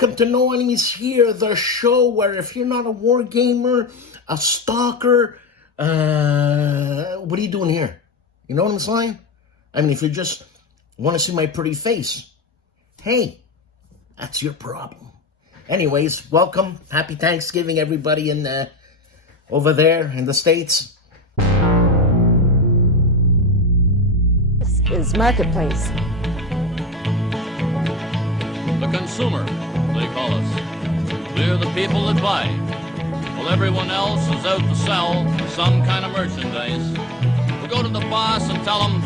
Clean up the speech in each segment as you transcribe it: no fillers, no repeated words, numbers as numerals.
welcome to No Enemies Here, the show where if you're not a war gamer, a stalker, what are you doing here? You know what I'm saying? I mean, if you just want to see my pretty face, hey, that's your problem. Anyways, welcome. Happy Thanksgiving, everybody in over there in the States. This is Marketplace. The consumer, they call us. We're the people that buy. While everyone else is out to sell some kind of merchandise. We go to the boss and tell him,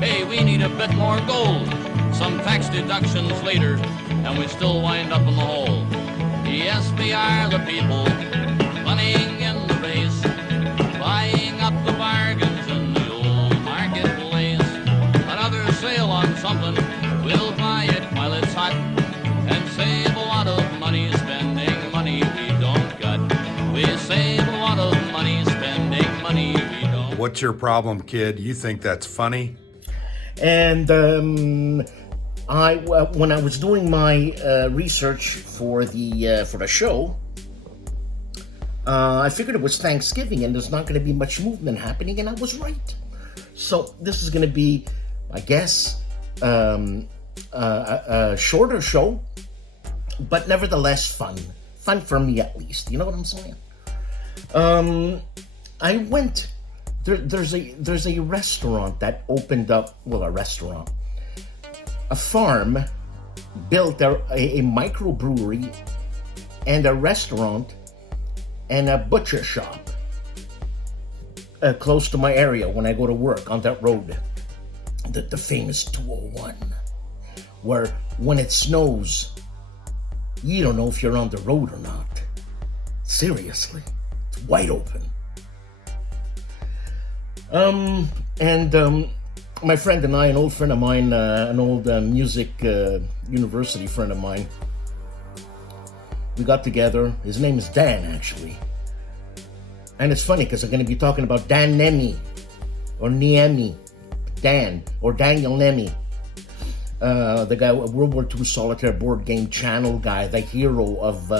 hey, we need a bit more gold. Some tax deductions later, and we still wind up in the hole. Yes, we are the people, running in the race, buying up the bargains in the old marketplace. Another sale on something, we'll buy it while it's hot. And save a lot of money spending money we don't got. We save a lot of money spending money we don't. What's your problem, kid? You think that's funny? And when I was doing my research for the show, I figured it was Thanksgiving and there's not going to be much movement happening, and I was right. So this is going to be, I guess, a shorter show, but nevertheless fun for me at least. You know what I'm saying? I went there's a restaurant that opened up. Well, a farm built a microbrewery and a restaurant and a butcher shop close to my area when I go to work on that road, the famous 201, where when it snows, you don't know if you're on the road or not. Seriously, it's wide open. My friend and I, an old friend of mine, an old music university friend of mine, we got together. His name is Dan, actually. And it's funny because I'm going to be talking about Dan Nemi, or Niemi, Dan, or Daniel Nemi. The guy, World War II Solitaire board game channel guy, the hero of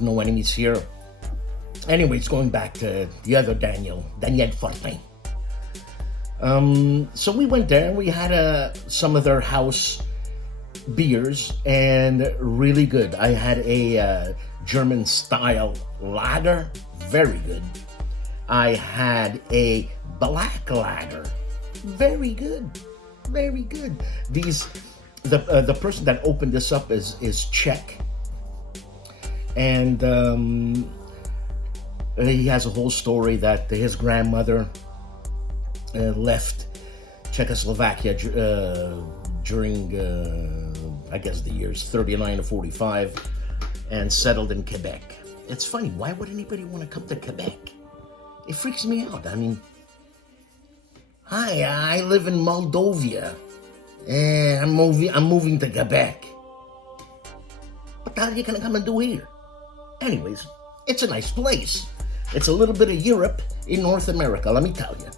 No Enemies Here. Anyways, going back to the other Daniel Fortin. So we went there and we had some of their house beers, and really good. I had a German style lager, very good. I had a black lager, very good. Very good. The person that opened this up is Czech, and he has a whole story that his grandmother left Czechoslovakia during I guess the years 39 to 45 and settled in Quebec. It's funny, why would anybody want to come to Quebec? It freaks me out. I mean, hi, I live in Moldova, and I'm moving to Quebec. What the hell are you gonna come and do here? Anyways, it's a nice place. It's a little bit of Europe in North America, let me tell you.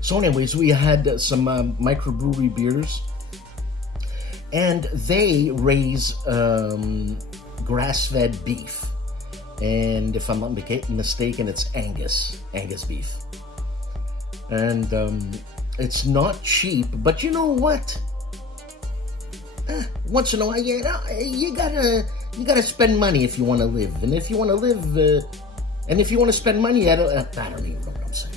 So anyways, we had some microbrewery beers, and they raise grass-fed beef. And if I'm not mistaken, it's Angus beef. And it's not cheap, but you know what? Once in a while, you gotta spend money if you want to live, and if you want to live, and if you want to spend money, I don't even know what I'm saying.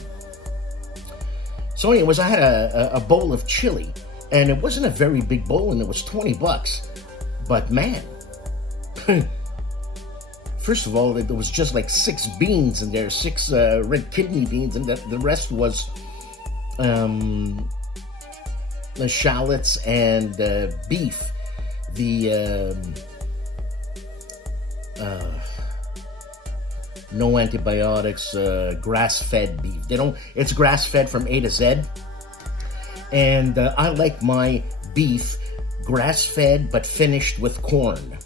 So, anyways, I had a bowl of chili, and it wasn't a very big bowl, and it was $20. But man, first of all, there was just like 6 beans in there, 6 red kidney beans, and the rest was the shallots and beef. No antibiotics, grass-fed beef. It's grass-fed from A to Z. And I like my beef grass-fed but finished with corn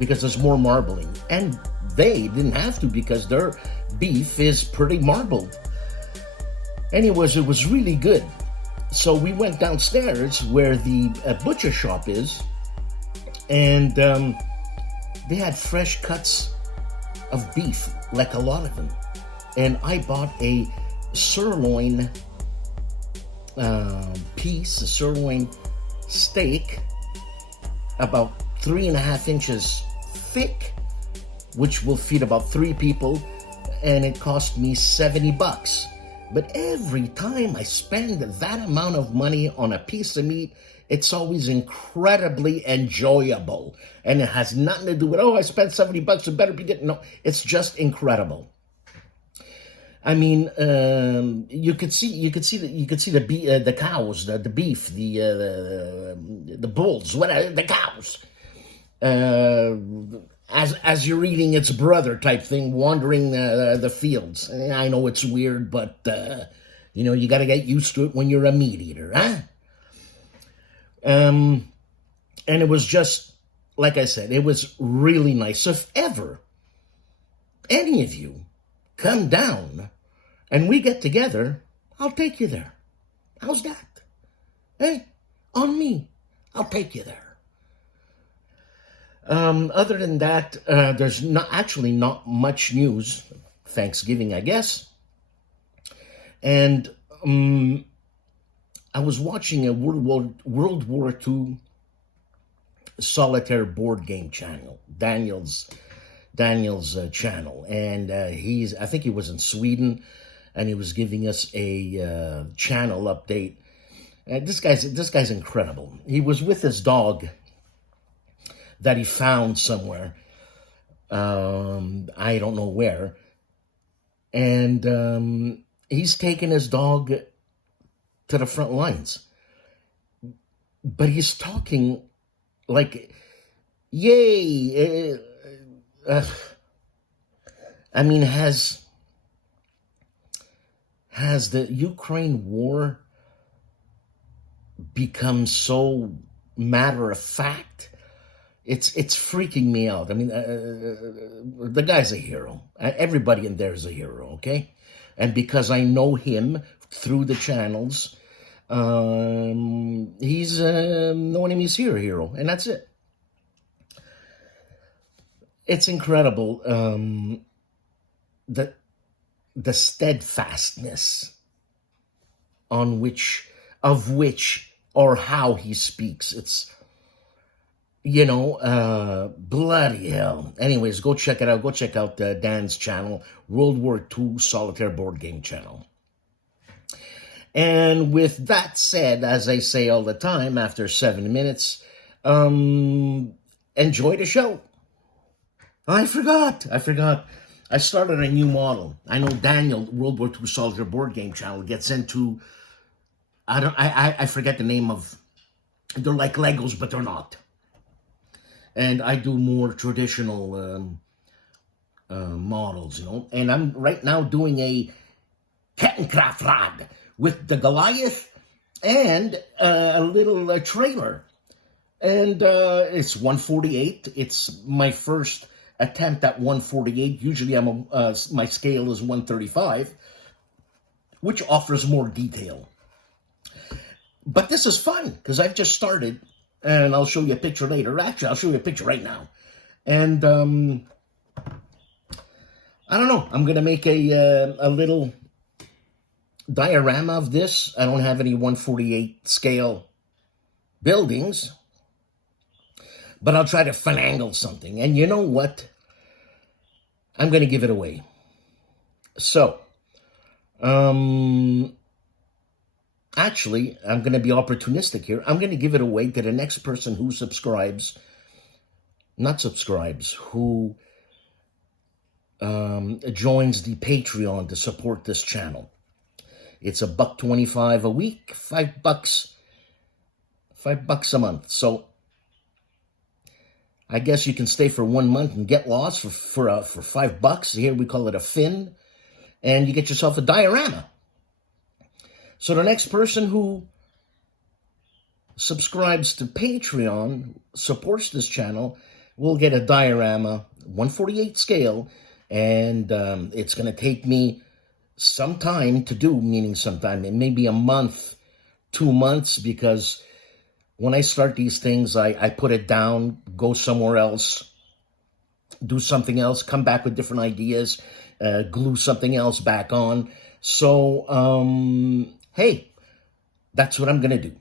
because there's more marbling. And they didn't have to because their beef is pretty marbled. Anyways, it was really good. So we went downstairs where the butcher shop is, And they had fresh cuts of beef, like a lot of them. And I bought a sirloin piece, a sirloin steak, about 3.5 inches thick, which will feed about 3 people, and it cost me $70. But every time I spend that amount of money on a piece of meat, it's always incredibly enjoyable. And it has nothing to do with, oh, I spent $70, it better be good. No, it's just incredible. I mean, you could see the cows, the beef, the bulls, whatever, the cows. As you're eating its brother type thing, wandering the fields. I know it's weird, but you know, you got to get used to it when you're a meat eater, huh? And it was just, like I said, it was really nice. So if ever any of you come down and we get together, I'll take you there. How's that? Hey, on me, I'll take you there. Other than that, there's not much news. Thanksgiving, I guess. And I was watching a World War II Solitaire board game channel, Daniel's channel, and I think he was in Sweden, and he was giving us a channel update. This guy's incredible. He was with his dog that he found somewhere, I don't know where, and he's taken his dog to the front lines, but he's talking like, yay, I mean, has the Ukraine war become so matter of fact? It's freaking me out. I mean, the guy's a hero. Everybody in there is a hero, okay? And because I know him through the channels, he's no enemies here hero, and that's it. It's incredible, the steadfastness of which or how he speaks. It's, you know, bloody hell. Anyways, go check it out. Go check out Dan's channel, World War II Solitaire Board Game Channel. And with that said, as I say all the time, after 7 minutes, enjoy the show. I forgot. I started a new model. I know Daniel, World War II Solitaire Board Game Channel, gets into, I forget the name of, they're like Legos, but they're not. And I do more traditional models, you know. And I'm right now doing a Kettenkraft rod with the Goliath and a little trailer. And it's 148. It's my first attempt at 148. Usually my scale is 135, which offers more detail. But this is fun because I've just started. And I'll show you a picture later. Actually, I'll show you a picture right now. And I don't know. I'm going to make a little diorama of this. I don't have any 148 scale buildings. But I'll try to finagle something. And you know what? I'm going to give it away. So, actually, I'm going to be opportunistic here. I'm going to give it away to the next person who who joins the Patreon to support this channel. It's $1.25 a week, $5 a month. So I guess you can stay for 1 month and get lost for $5. Here we call it a fin, and you get yourself a diorama. So the next person who subscribes to Patreon, supports this channel, will get a diorama, 148 scale, and it's going to take me some time to do, meaning sometime, it may be a month, 2 months, because when I start these things, I put it down, go somewhere else, do something else, come back with different ideas, glue something else back on. So, hey, that's what I'm going to do.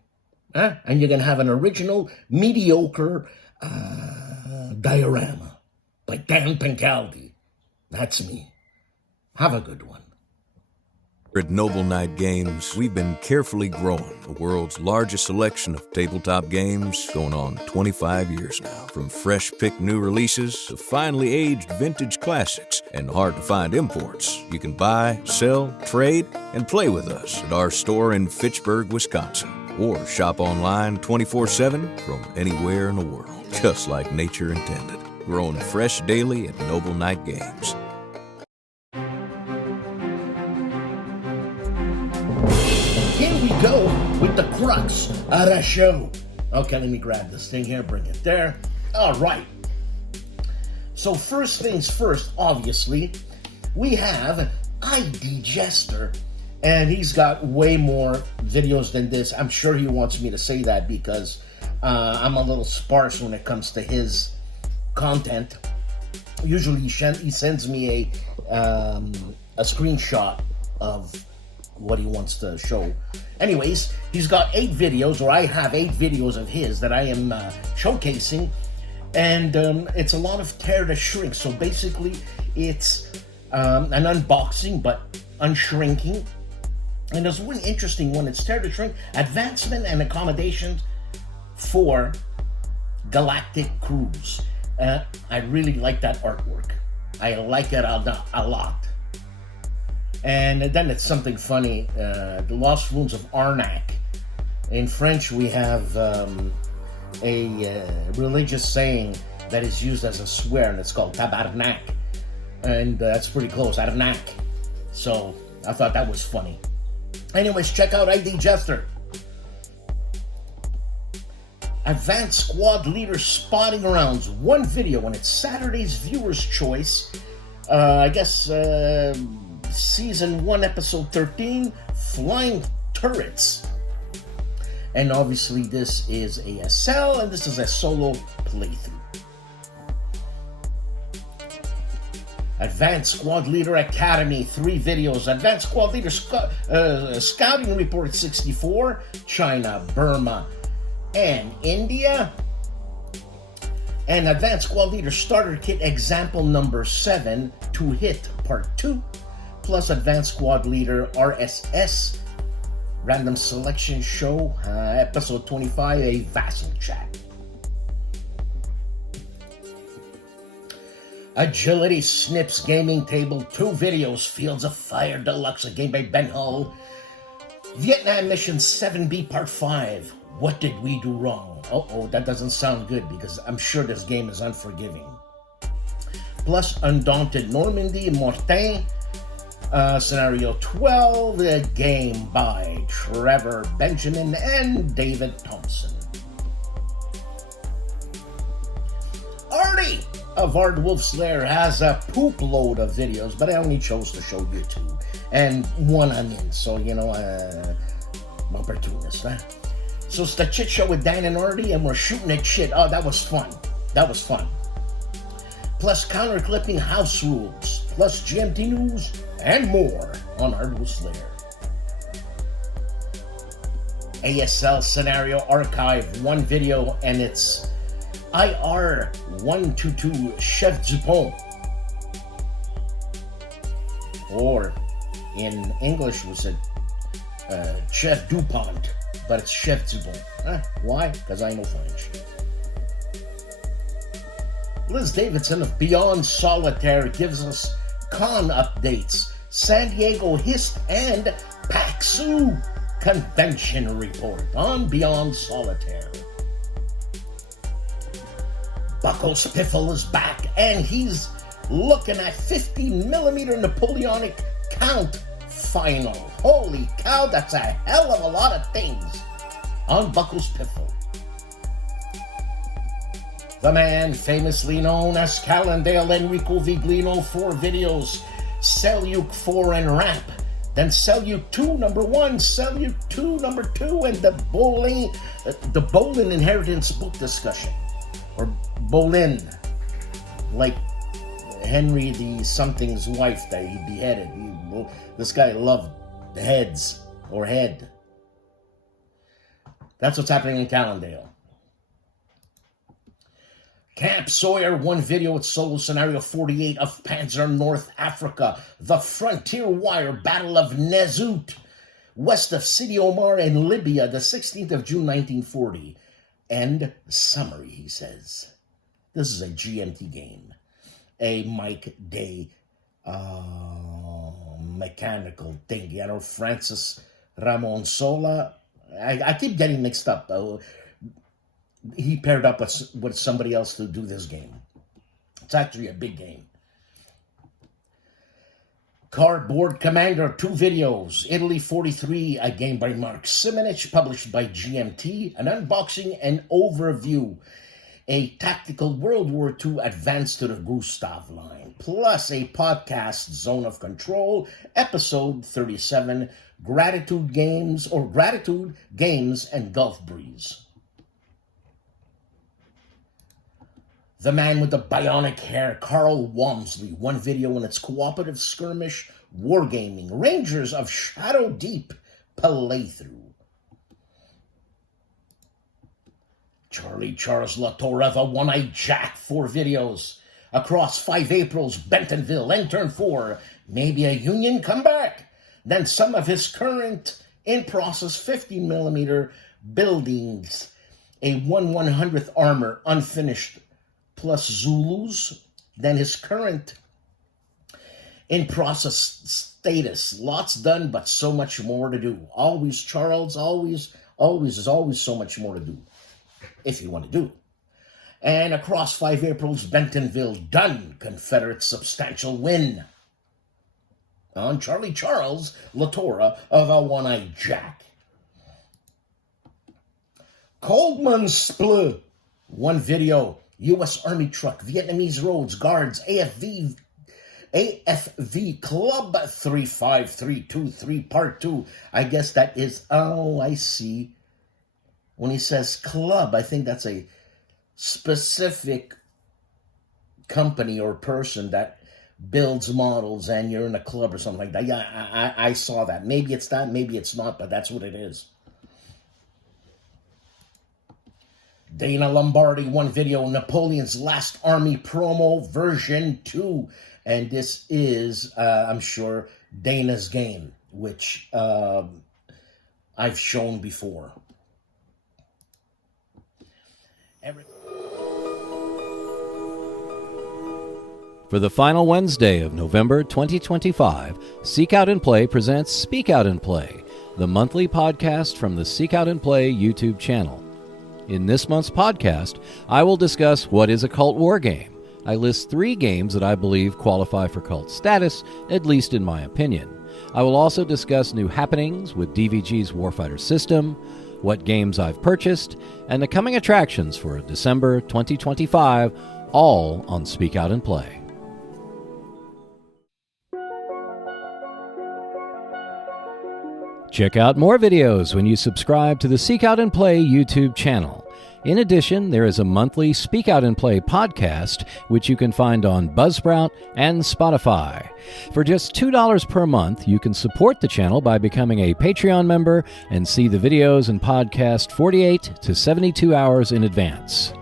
And you're going to have an original, mediocre diorama by Dan Pancaldi. That's me. Have a good one. At Noble Night Games, we've been carefully growing the world's largest selection of tabletop games going on 25 years now. From fresh-picked new releases to finely aged vintage classics and hard-to-find imports, you can buy, sell, trade, and play with us at our store in Fitchburg, Wisconsin. Or shop online 24/7 from anywhere in the world, just like nature intended. Growing fresh daily at Noble Night Games. Here we go with the crux of the show. Okay, let me grab this thing here, bring it there. All right. So first things first, obviously, we have ID Jester. And he's got way more videos than this. I'm sure he wants me to say that because I'm a little sparse when it comes to his content. Usually he sends me a screenshot of what he wants to show. Anyways, he's got 8 videos, or I have 8 videos of his that I am showcasing. And it's a lot of tear to shrink. So basically, it's an unboxing, but unshrinking. And there's one interesting one. It's tear to shrink, advancement and accommodations for galactic crews. I really like that artwork. I like it a lot. And then it's something funny. The Lost Ruins of Arnak. In French, we have a religious saying that is used as a swear, and it's called tabarnak. And that's pretty close, Arnak. So I thought that was funny. Anyways, check out ID Jester. Advanced Squad Leader Spotting Rounds. One video, and it's Saturday's Viewer's Choice. I guess Season 1, Episode 13, Flying Turrets. And obviously this is a SL, and this is a solo playthrough. Advanced Squad Leader Academy, 3 videos. Advanced Squad Leader Scouting Report 64, China, Burma, and India. And Advanced Squad Leader Starter Kit Example number 7, To Hit Part 2, plus Advanced Squad Leader RSS Random Selection Show, Episode 25, a Vassal Chat. Agility Snips Gaming Table, 2 videos. Fields of Fire Deluxe, a game by Ben Hull. Vietnam Mission 7B Part 5. What did we do wrong? Uh-oh, that doesn't sound good because I'm sure this game is unforgiving. Plus Undaunted Normandy, Mortain. Scenario 12, a game by Trevor Benjamin and David Thompson. Artie of ARDWULF'S Lair has a poop load of videos, but I only chose to show you 2. And one I'm in, so, you know, opportunist, huh? So it's the Chit Show with Dan and Artie, and we're shooting at shit. Oh, that was fun. That was fun. Plus counter-clipping house rules, plus GMT news, and more on ARDWULF'S Lair. ASL Scenario Archive, 1 video, and it's IR 122 Chef Dupont. Or in English was it Chef Dupont, but it's Chef Dupont. Why? Because I know French. Liz Davidson of Beyond Solitaire gives us con updates, San Diego HIST and PAXU convention report on Beyond Solitaire. Buckles Piffle is back, and he's looking at 50mm Napoleonic count final. Holy cow, that's a hell of a lot of things on Buckles Piffle. The man famously known as Calandale Enrico Viglino, 4 videos, Seljuk 4 and Rap, Then Salute 2, number 1, Salute 2, number 2, and the Boleyn inheritance book discussion. Or Boleyn, like Henry the something's wife that he beheaded. This guy loved the heads, or head. That's what's happening in Calandale. Camp Sawyer, one video with solo scenario 48 of Panzer North Africa. The Frontier Wire Battle of Neh Se, west of Sidi Omar in Libya, the 16th of June 1940. End summary, he says. This is a GMT game. A Mike Day mechanical thing. You know, Francis Ramon Sola. I keep getting mixed up. He paired up with somebody else to do this game. It's actually a big game. Cardboard Commander, 2 videos. Italy 43, a game by Mark Simonich, published by GMT. An unboxing and overview. A tactical World War II advance to the Gustav line. Plus a podcast, Zone of Control, episode 37, Gratitude Games and Gulf Breeze. The Man with the Bionic Hair, Carl Walmsley, one video in its cooperative skirmish, Wargaming, Rangers of Shadow Deep, playthrough. Charlie Charles Latorre, the One-Eyed Jack, 4 videos. Across 5 Aprils, Bentonville, Intern 4, maybe a Union comeback. Then some of his current in-process 15mm buildings, a 1/100th armor, unfinished, plus Zulus. Then his current in-process status, lots done, but so much more to do. Always, Charles, always, there's always so much more to do, if you want to do. And across 5 Aprils, Bentonville, done, Confederate substantial win. On Charlie Charles Latorre of a One-Eyed Jack. Coldmanspieler, one video, U.S. Army truck, Vietnamese roads, guards, AFV Club 35323, part 2. I guess that is, oh, I see. When he says club, I think that's a specific company or person that builds models and you're in a club or something like that. Yeah, I saw that. Maybe it's that, maybe it's not, but that's what it is. Dana Lombardi, one video, Napoleon's Last Army promo version 2. And this is, I'm sure, Dana's game, which I've shown before. For the final Wednesday of November 2025, Seek Out and Play presents Speak Out and Play, the monthly podcast from the Seek Out and Play YouTube channel. In this month's podcast, I will discuss what is a cult war game. I list 3 games that I believe qualify for cult status, at least in my opinion. I will also discuss new happenings with DVG's Warfighter system, what games I've purchased, and the coming attractions for December 2025, all on Speak Out and Play. Check out more videos when you subscribe to the Seek Out and Play YouTube channel. In addition, there is a monthly Speak Out and Play podcast, which you can find on Buzzsprout and Spotify. For just $2 per month, you can support the channel by becoming a Patreon member and see the videos and podcast 48 to 72 hours in advance.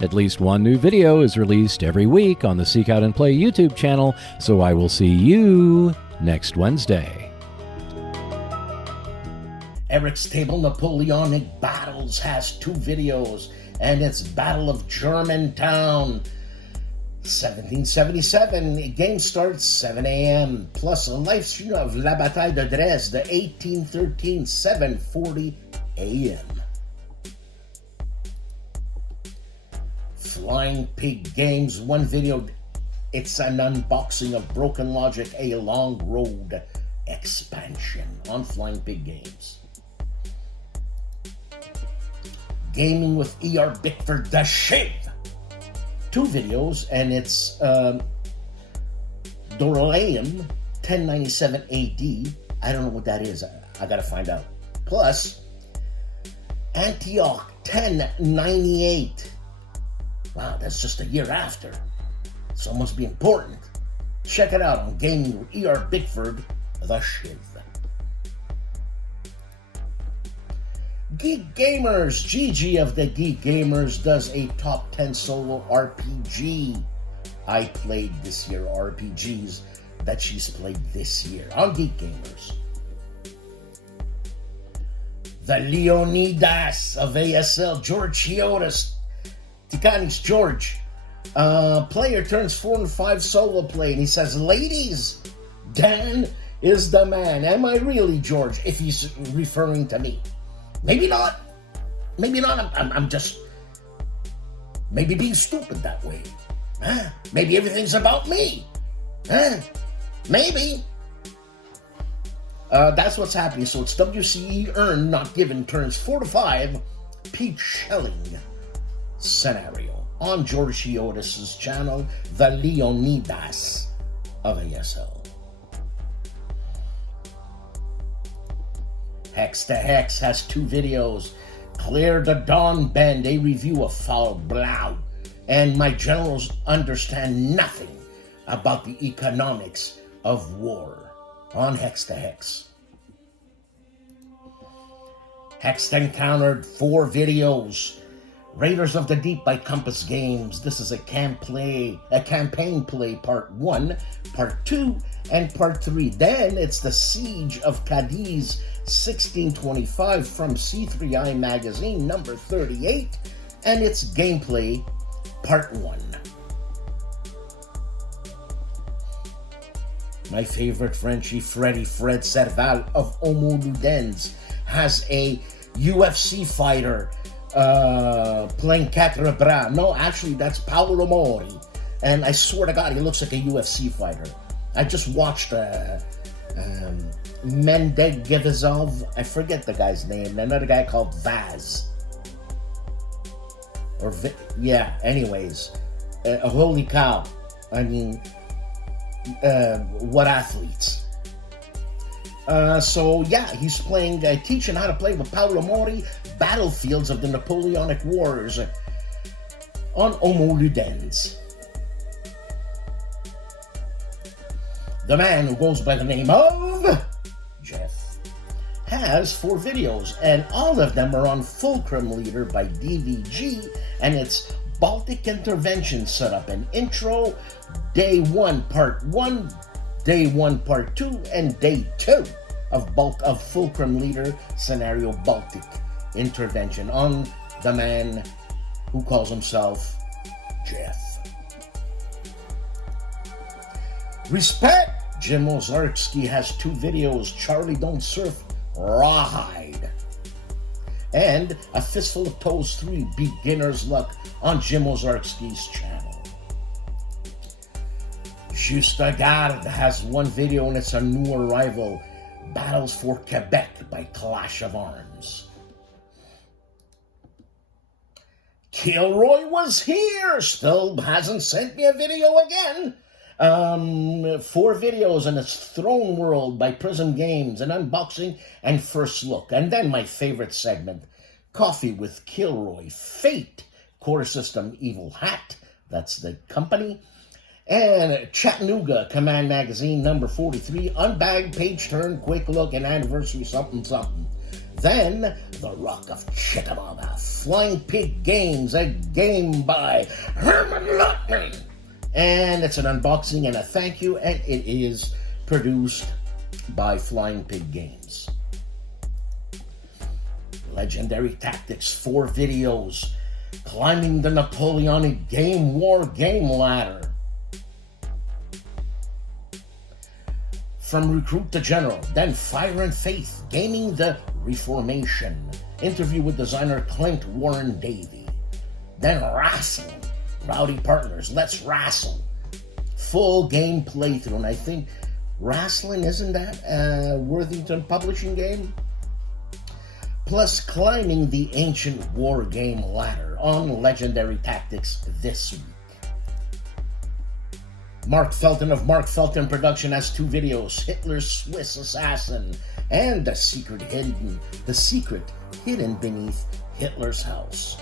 At least one new video is released every week on the Seek Out and Play YouTube channel, so I will see you next Wednesday. Eric's Table Napoleonic Battles has 2 videos, and it's Battle of Germantown, 1777. The game starts 7 a.m. Plus a live stream of La Bataille de Dresde, 1813, 7:40 a.m. Flying Pig Games, one video. It's an unboxing of Broken Logic, a Long Road expansion on Flying Pig Games. Gaming with E.R. Bickford, The Shave. 2 videos, and it's Dorylaeum, 1097 AD, I don't know what that is. I gotta find out. Plus, Antioch 1098. Wow, that's just a year after. So it must be important. Check it out on Gaming with E.R. Bickford, the Shiv. Geek Gamers, Gigi of the Geek Gamers does a top 10 solo RPG I played this year, RPGs that she's played this year on Geek Gamers. The Leonidas of ASL, George Chiotis, Tikanis George. Player turns 4 and 5 solo play, and he says, "Ladies, Dan is the man." Am I really, George, if he's referring to me? Maybe not. Maybe not. I'm just maybe being stupid that way. Huh? Maybe everything's about me. Huh? Maybe. That's what's happening. So it's WCE earned, not given, turns 4 to 5. Pete Schelling scenario on George Chiotis' channel, The Leonidas of ASL. Hex to Hex has 2 videos. Clear the Dawn Bend, a review of Fall Blau. And my generals understand nothing about the economics of war on Hex to Hex. Hex encountered 4 videos. Raiders of the Deep by Compass Games. This is a campaign play part 1, part 2, and part 3. Then it's the Siege of Cadiz 1625 from C3I Magazine, number 38, and it's gameplay part 1. My favorite Frenchie, Fred Serval of Homo Ludens, has a UFC fighter playing Quatre Bras. No, actually, that's Paolo Mori. And I swear to God, he looks like a UFC fighter. I just watched Mendegevizov. I forget the guy's name. Another guy called Vaz. Anyways. Holy cow. I mean, what athletes. He's playing, teaching how to play with Paolo Mori, Battlefields of the Napoleonic Wars on Homo Ludens. The man who goes by the name of Jeff has 4 videos, and all of them are on Fulcrum Leader by DVG, and it's Baltic Intervention Setup and Intro, Day 1 Part 1, Day 1 Part 2, and Day 2 of Fulcrum Leader Scenario Baltic Intervention on the man who calls himself Jeff. Respect! Jim Ozarski has 2 videos, Charlie Don't Surf, Rawhide, and A Fistful of Toes 3, Beginner's Luck on Jim Ozarski's channel. Juste Garde has 1 video, and it's a new arrival, Battles for Quebec by Clash of Arms. KilRoyWasHere still hasn't sent me a video again. 4 videos, and it's Throne World by Prism Games, an unboxing and first look. And then my favorite segment, Coffee with Kilroy, Fate, Core System Evil Hat, that's the company, and Chattanooga Command Magazine, number 43, unbagged, page turn, quick look, and anniversary something something. Then, The Rock of Chickamauga, Flying Pig Games, a game by Herman Luttman. And it's an unboxing and a thank you, and it is produced by Flying Pig Games. Legendary Tactics, 4 videos, Climbing the Napoleonic Game War Game Ladder. From Recruit to General, then Fire and Faith, Gaming the Reformation, interview with designer Clint Warren Davey, then Wrestling, Rowdy Partners, Let's Wrestle, full game playthrough, and I think Wrestling, isn't that a Worthington publishing game? Plus Climbing the Ancient War Game Ladder on Legendary Tactics this week. Mark Felton of Mark Felton Production has 2 videos, Hitler's Swiss Assassin and The Secret Hidden Beneath Hitler's House.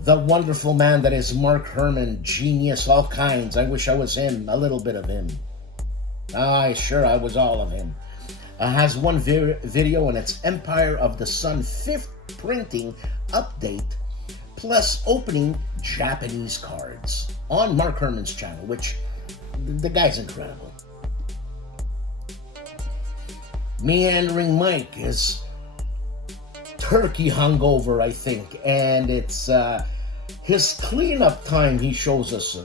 The wonderful man that is Mark Herman, genius, all kinds. I wish I was him, a little bit of him. I was all of him. Has one video, and it's Empire of the Sun 5th printing update, plus opening Japanese cards on Mark Herman's channel, which the guy's incredible. Meandering Mike is turkey hungover, I think, and it's his cleanup time he shows us.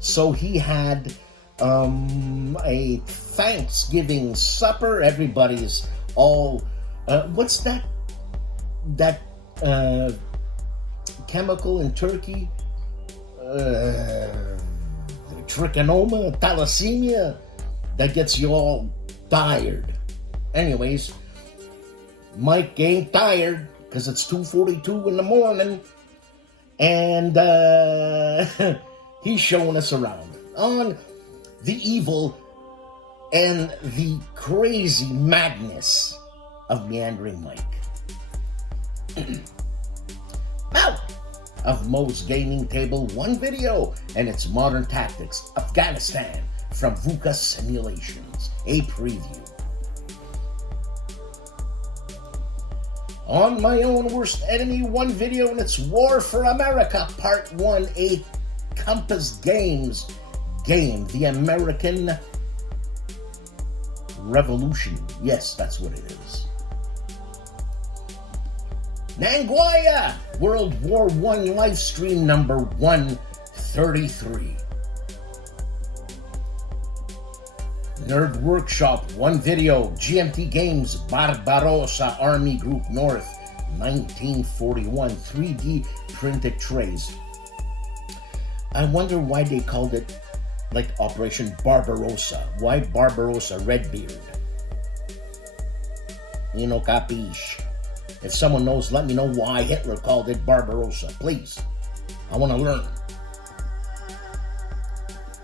So he had a Thanksgiving supper. Everybody's all what's that chemical in turkey, trichonoma, thalassemia, that gets you all tired. Anyways, Mike ain't tired because it's 2:42 in the morning, and he's showing us around on the evil and the crazy madness of Meandering Mike. Out of Mo's Gaming Table, 1 video, and it's Modern Tactics, Afghanistan, from VUCA Simulations, a preview. On My Own Worst Enemy, 1 video, and it's War for America, Part 1, a Compass Games game, the American Revolution. Yes, that's what it is. Nanguaya, World War I livestream number 133. Nerd Workshop, 1 video, GMT Games, Barbarossa Army Group North, 1941, 3D printed trays. I wonder why they called it like Operation Barbarossa. Why Barbarossa Redbeard? You know, capiche. If someone knows, let me know why Hitler called it Barbarossa, please. I want to learn.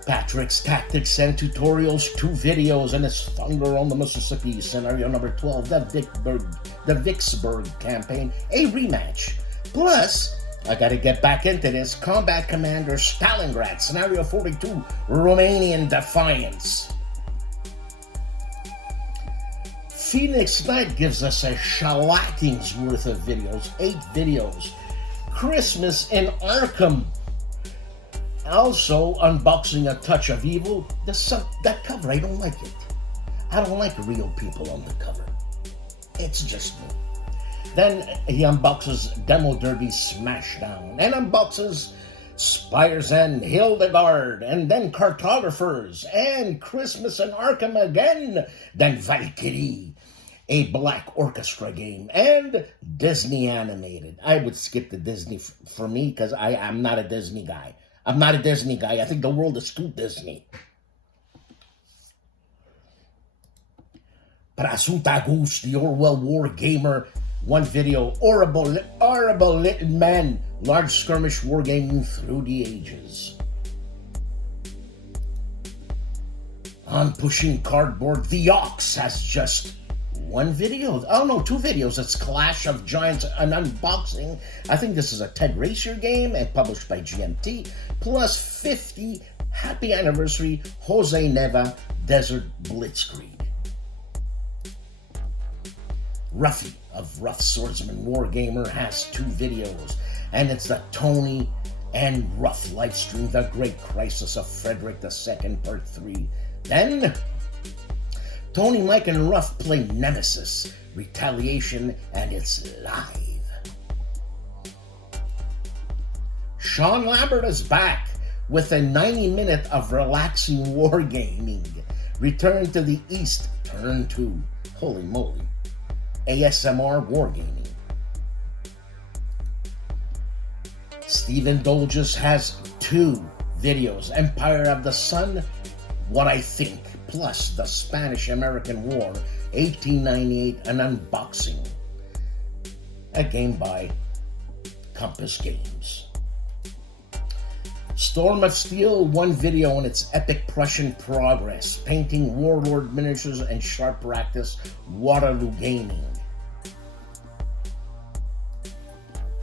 Patrick's Tactics and Tutorials, 2 videos, and it's Thunder on the Mississippi, scenario number 12, the Vicksburg campaign, a rematch. Plus, I gotta get back into this, Combat Commander Stalingrad, scenario 42, Romanian Defiance. Phoenix Knight gives us a shellacing's worth of videos, 8 videos. Christmas in Arkham. Also, unboxing A Touch of Evil. That cover, I don't like it. I don't like real people on the cover. It's just me. Then he unboxes Demo Derby Smashdown, and unboxes Spires and Hildegard, and then Cartographers, and Christmas in Arkham again, then Valkyrie, a Black Orchestra game, and Disney animated. I would skip the Disney for me because I'm not a Disney guy. I'm not a Disney guy. I think the world is too Disney. Prasuta the Orwell War Gamer, 1 video, horrible little man, large skirmish wargaming through the ages. On Pushing Cardboard, the Ox has just 1 video. Oh no, 2 videos. It's Clash of Giants, an unboxing. I think this is a Ted Racer game and published by GMT. Plus 50 happy anniversary Jose Neva Desert Blitzkrieg. Ruffy of Rough Swordsman Wargamer has 2 videos, and it's the Tony and Ruff livestream, The Great Crisis of Frederick II, Part 3. Then, Tony, Mike, and Ruff play Nemesis, Retaliation, and it's live. Sean Lambert is back with a 90-minute of relaxing wargaming. Return to the East, Turn 2. Holy moly. ASMR wargaming. Stephen Dolges has 2 videos, Empire of the Sun, What I Think, plus the Spanish-American War, 1898, an unboxing. A game by Compass Games. Storm of Steel, one video on its epic Prussian progress, painting warlord miniatures and sharp practice, Waterloo Gaming.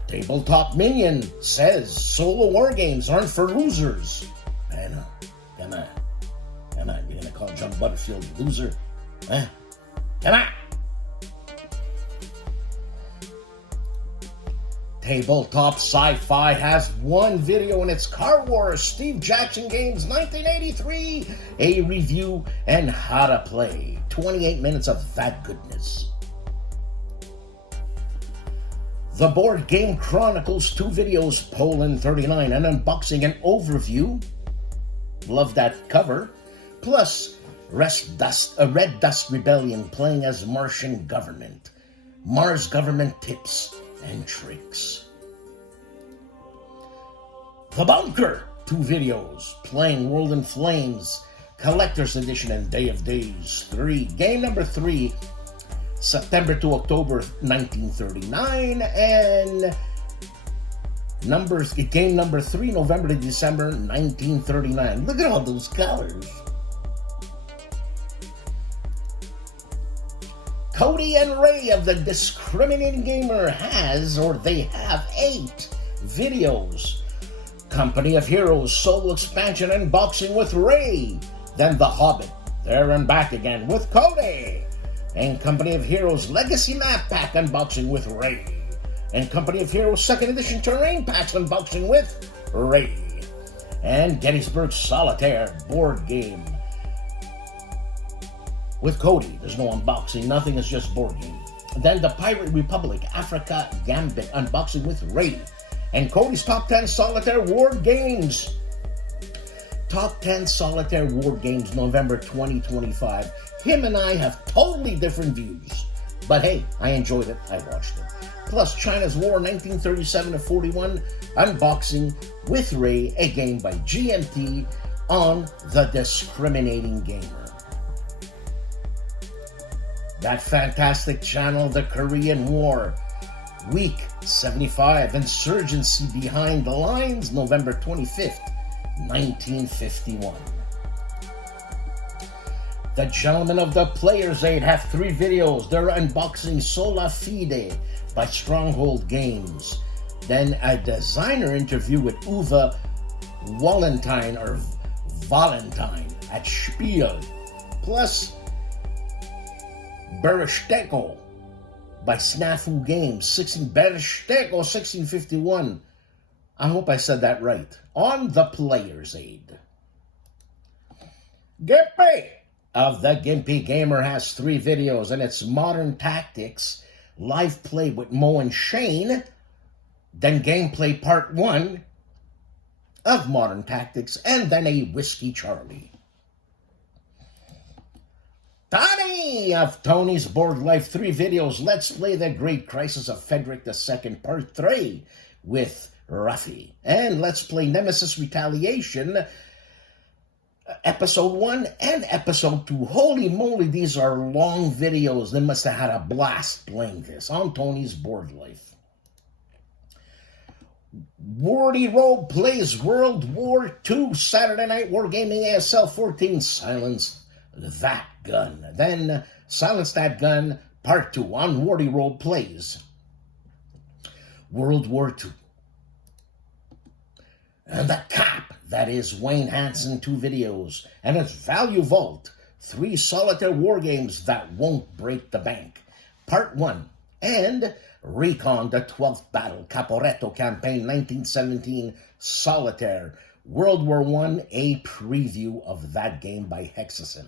Tabletop Minion says solo war games aren't for losers. I know. Come on, you're gonna call John Butterfield a loser? Huh? Come on! Tabletop Sci-Fi has one video in its Car Wars Steve Jackson Games 1983, a review and how to play. 28 minutes of that goodness. The Board Game Chronicles, 2 videos, Poland 39, an unboxing and overview. Love that cover. Plus, Red Dust Rebellion playing as Martian government. Mars government tips and tricks. The Bunker, 2 videos, playing World in Flames, Collector's Edition and Day of Days 3. Game number 3, September to October 1939, and game number 3, November to December 1939. Look at all those colors. Cody and Ray of the Discriminating Gamer they have 8 videos. Company of Heroes solo expansion unboxing with Ray. Then The Hobbit, there and back again with Cody. And Company of Heroes Legacy Map Pack unboxing with Ray. And Company of Heroes 2nd Edition Terrain Packs unboxing with Ray. And Gettysburg Solitaire board game with Cody. There's no unboxing, nothing, is just board game. Then the Pirate Republic Africa Gambit unboxing with Ray. And Cody's Top 10 Solitaire War Games. Top 10 Solitaire War Games, November 2025. Him and I have totally different views. But hey, I enjoyed it, I watched it. Plus China's War 1937-41 unboxing with Ray, a game by GIMPY on The Discriminating Gamer. That fantastic channel, The Korean War, Week 75, Insurgency Behind the Lines, November 25th, 1951. The Gentlemen of the Player's Aid have 3 videos. They're unboxing Sola Fide by Stronghold Games. Then a designer interview with Uwe Valentine at Spiel. Plus Beresteko by Snafu Games, Beresteko 1651. I hope I said that right. On the Player's Aid. GIMPY of the GIMPY Gamer has 3 videos, and it's Modern Tactics, live play with Mo and Shane, then gameplay part 1 of Modern Tactics, and then a Whiskey Charlie. Tony of Tony's Board Life, 3 videos. Let's play The Great Crisis of Frederick II, part 3 with Ruffy. And let's play Nemesis Retaliation, episode 1 and episode 2. Holy moly, these are long videos. They must have had a blast playing this on Tony's Board Life. Wordy Rogue plays World War II, Saturday Night Wargaming ASL 14, Silence That Gun. Then Silence That Gun, part 2 on Wordy Rogue plays World War II. And The Cap, that is Wayne Hansen, 2 videos. And it's Value Vault, 3 solitaire war games that won't break the bank, part 1. And Recon, the 12th Battle, Caporetto Campaign 1917, Solitaire, World War I, a preview of that game by HEXES.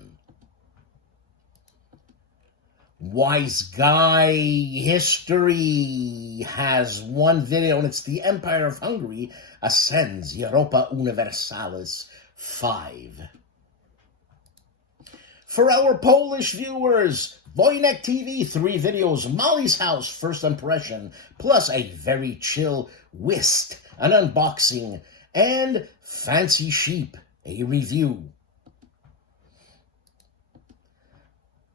Wise Guy History has 1 video, and it's The Empire of Hungary Ascends, Europa Universalis 5. For our Polish viewers, Wojennik TV, 3 videos, Molly's House, First Impression, plus a very chill whist, an unboxing, and Fancy Sheep, a review.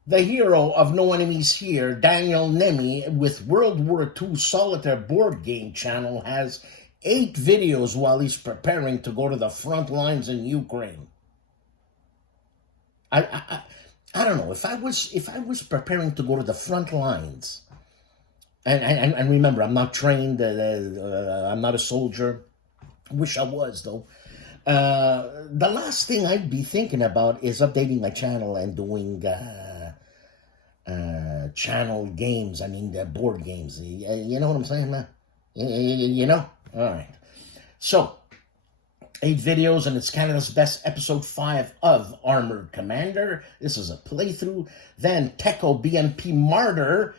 The hero of No Enemies Here, Daniel Nemi, with World War II Solitaire board game channel, has 8 videos while he's preparing to go to the front lines in Ukraine. I don't know, if I was preparing to go to the front lines, and remember, I'm not trained, I'm not a soldier. Wish I was, though. The last thing I'd be thinking about is updating my channel and doing channel games. I mean, board games. You know what I'm saying, man? You know? All right. So, 8 videos, and it's Canada's Best Episode 5 of Armored Commander. This is a playthrough. Then Techo BMP Martyr,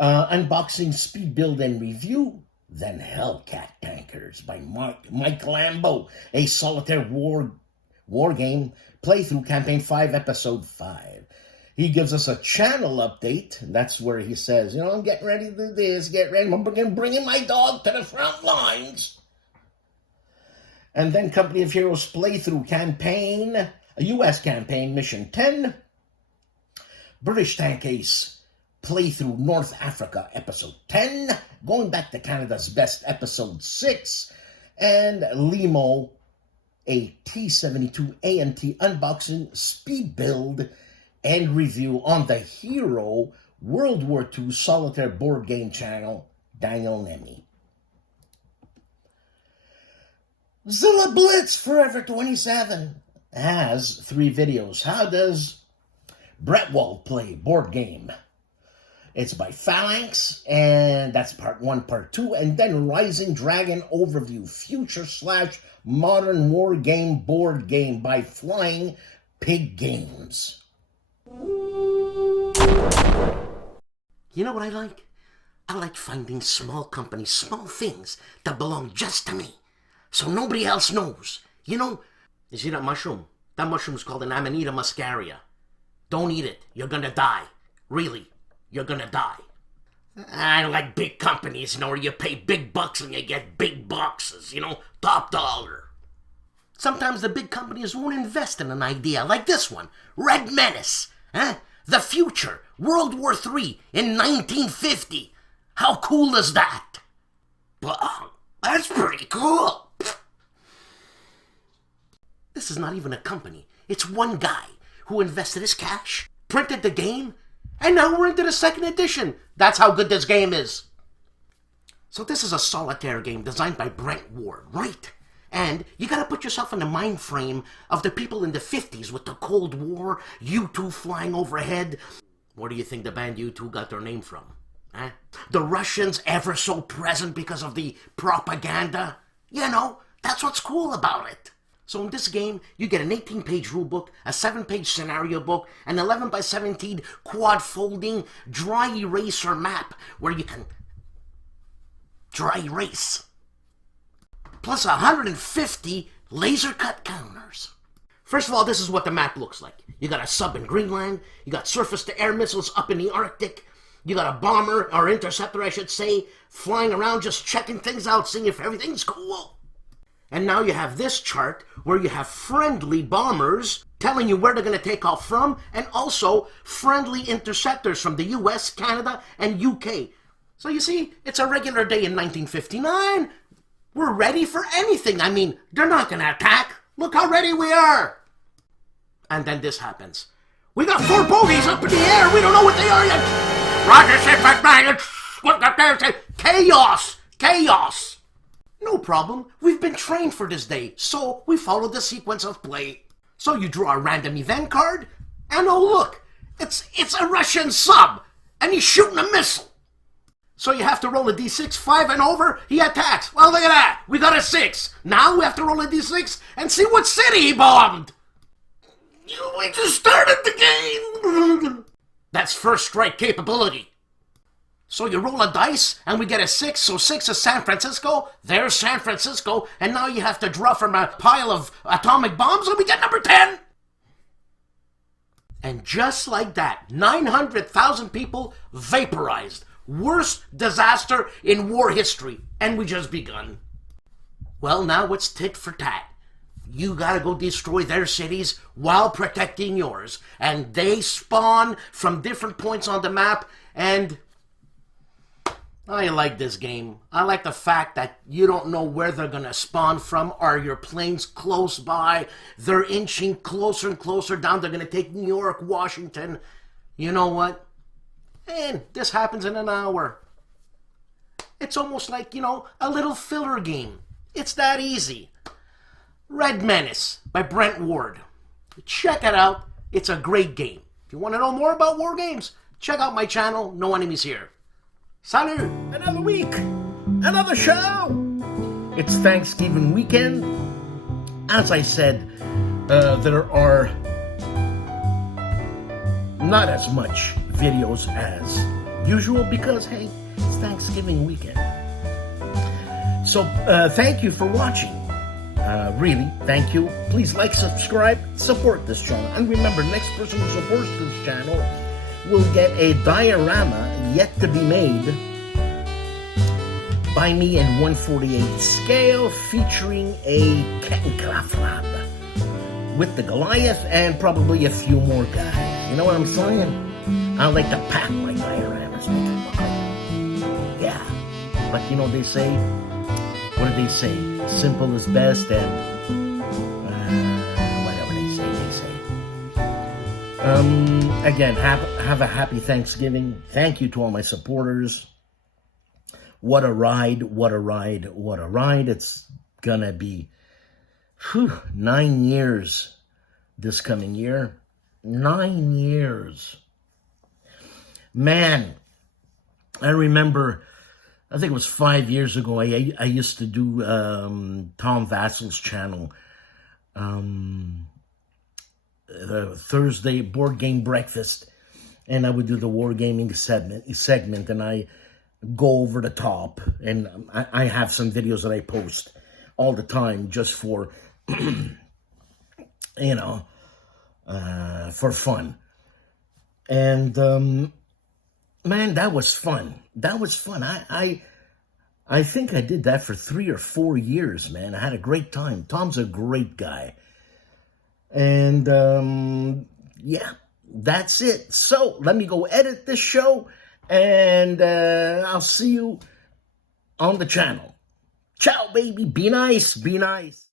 unboxing, speed build, and review. Then Hellcat Tankers by Mike Lambo, a solitaire war game, playthrough campaign 5, episode 5. He gives us a channel update. That's where he says, you know, I'm getting ready to do this, get ready, I'm bringing my dog to the front lines. And then Company of Heroes playthrough campaign, a U.S. campaign, mission 10. British Tank Ace playthrough North Africa, episode 10. Going back to Canada's Best, episode 6. And Limo, a T-72 AMT unboxing, speed build, and review on the Hero World War II solitaire board game channel, Daniel Nemi. Zilla Blitz Forever 27 has 3 videos. How does Bretwald play board game? It's by Phalanx, and that's part 1, part 2, and then Rising Dragon Overview, Future/Modern War Game board game by Flying Pig Games. You know what I like? I like finding small companies, small things that belong just to me, so nobody else knows. You know, you see that mushroom? That mushroom's called an Amanita muscaria. Don't eat it. You're gonna die. Really. You're gonna die. I like big companies, you know, where you pay big bucks and you get big boxes, you know, top dollar. Sometimes the big companies won't invest in an idea like this one, Red Menace, huh? The future, World War III in 1950. How cool is that? Wow, that's pretty cool. This is not even a company. It's one guy who invested his cash, printed the game, and now we're into the 2nd edition. That's how good this game is. So this is a solitaire game designed by Brent Ward, right? And you gotta put yourself in the mind frame of the people in the 50s with the Cold War, U-2 flying overhead. Where do you think the band U-2 got their name from? Huh? The Russians ever so present because of the propaganda? You know, that's what's cool about it. So in this game, you get an 18-page rulebook, a 7-page scenario book, an 11x17 quad-folding dry eraser map where you can dry erase. Plus 150 laser cut counters. First of all, this is what the map looks like. You got a sub in Greenland, you got surface-to-air missiles up in the Arctic, you got a bomber, or interceptor I should say, flying around just checking things out, seeing if everything's cool. And now you have this chart where you have friendly bombers telling you where they're going to take off from, and also friendly interceptors from the US, Canada, and UK. So you see, it's a regular day in 1959. We're ready for anything. I mean, they're not going to attack. Look how ready we are. And then this happens. We got 4 bogeys up in the air. We don't know what they are yet. Roger, sit back, man. Look up there. Chaos. Chaos. No problem, we've been trained for this day, so we follow the sequence of play. So you draw a random event card, and oh look, it's a Russian sub, and he's shooting a missile. So you have to roll a d6, 5 and over, he attacks. Well, look at that, we got a 6. Now we have to roll a d6 and see what city he bombed. We just started the game. That's first strike capability. So you roll a dice, and we get a 6, so 6 is San Francisco, there's San Francisco, and now you have to draw from a pile of atomic bombs, and we get number 10! And just like that, 900,000 people vaporized. Worst disaster in war history, and we just begun. Well, now it's tit for tat. You gotta go destroy their cities while protecting yours, and they spawn from different points on the map, and I like this game. I like the fact that you don't know where they're gonna spawn from. Are your planes close by? They're inching closer and closer down. They're gonna take New York, Washington. You know what? And this happens in an hour. It's almost like, you know, a little filler game. It's that easy. Red Menace by Brent Ward. Check it out. It's a great game. If you want to know more about war games, check out my channel, No Enemies Here. Salut! Another week, another show! It's Thanksgiving weekend. As I said, there are not as much videos as usual because, hey, it's Thanksgiving weekend. So, thank you for watching. Really, thank you. Please like, subscribe, support this channel. And remember, next person who supports this channel will get a diorama yet to be made by me in 1/48 scale featuring a Kettenkraftlab with the Goliath and probably a few more guys. You know what I'm saying? I like to pack my dioramas, make it look like, yeah. But you know they say, what do they say? Simple is best, and whatever they say. Again, have a happy Thanksgiving. Thank you to all my supporters. What a ride, what a ride, what a ride. It's gonna be 9 years this coming year. 9 years. Man, I remember, I think it was 5 years ago, I used to do Tom Vassel's channel, Thursday board game breakfast, and I would do the wargaming segment, and I go over the top, and I have some videos that I post all the time just for, you know, for fun. And man, that was fun. That was fun. I think I did that for 3 or 4 years, man. I had a great time. Tom's a great guy. And yeah, that's it. So let me go edit this show, and I'll see you on the channel. Ciao, baby. Be nice. Be nice.